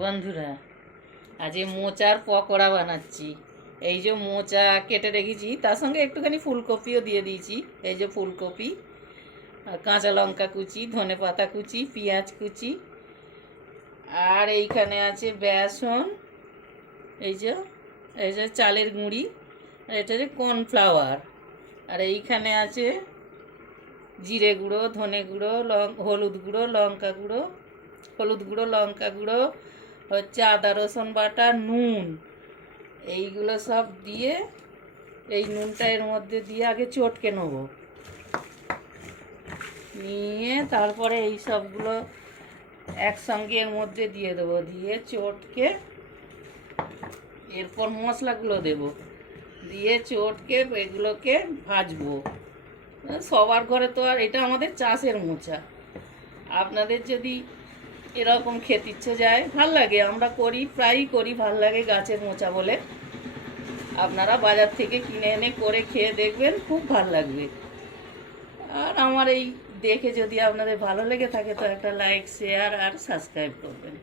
বন্ধুরা আজ মোচার পকোড়া বানাচ্ছি। এই যে মোচা কেটে রেখেছি, তার সঙ্গে একটুখানি ফুলকপিও দিয়ে দিয়েছি। এই যে ফুলকপি কাঁচা লঙ্কা কুচি, ধনে পাতা কুচি, পেঁয়াজ কুচি, আর এইখানে আছে বেসন, এই যে এই যে চালের গুঁড়ি, আর এটা যে কর্নফ্লাওয়ার, আর এইখানে আছে জিরে গুঁড়ো, ধনে গুঁড়ো, লং, হলুদ গুঁড়ো, লঙ্কা গুঁড়ো, হলুদ গুঁড়ো, লঙ্কা গুঁড়ো হচ্ছে আদা, রসুন বাটা, নুন। এইগুলো সব দিয়ে এই নুনটা এর মধ্যে দিয়ে আগে চটকে নেব। নিয়ে তারপরে এই সবগুলো একসঙ্গে এর মধ্যে দিয়ে দেবো। দিয়ে চটকে এরপর মশলাগুলো দেব। দিয়ে চটকে এগুলোকে ভাজবো। সবার ঘরে তো আর এটা আমাদের চাষের মোচা। আপনাদের যদি এরকম খেতে ইচ্ছে যায়। ভালো লাগে, আমরা করি, প্রায়ই করি, ভালো লাগে গাছের মোচা বলে। আপনারা বাজার থেকে কিনে এনে করে খেয়ে দেখবেন, খুব ভালো লাগবে। আর আমার এই দেখে যদি আপনাদের ভালো লেগে থাকে, তো একটা লাইক শেয়ার আর সাবস্ক্রাইব করবেন।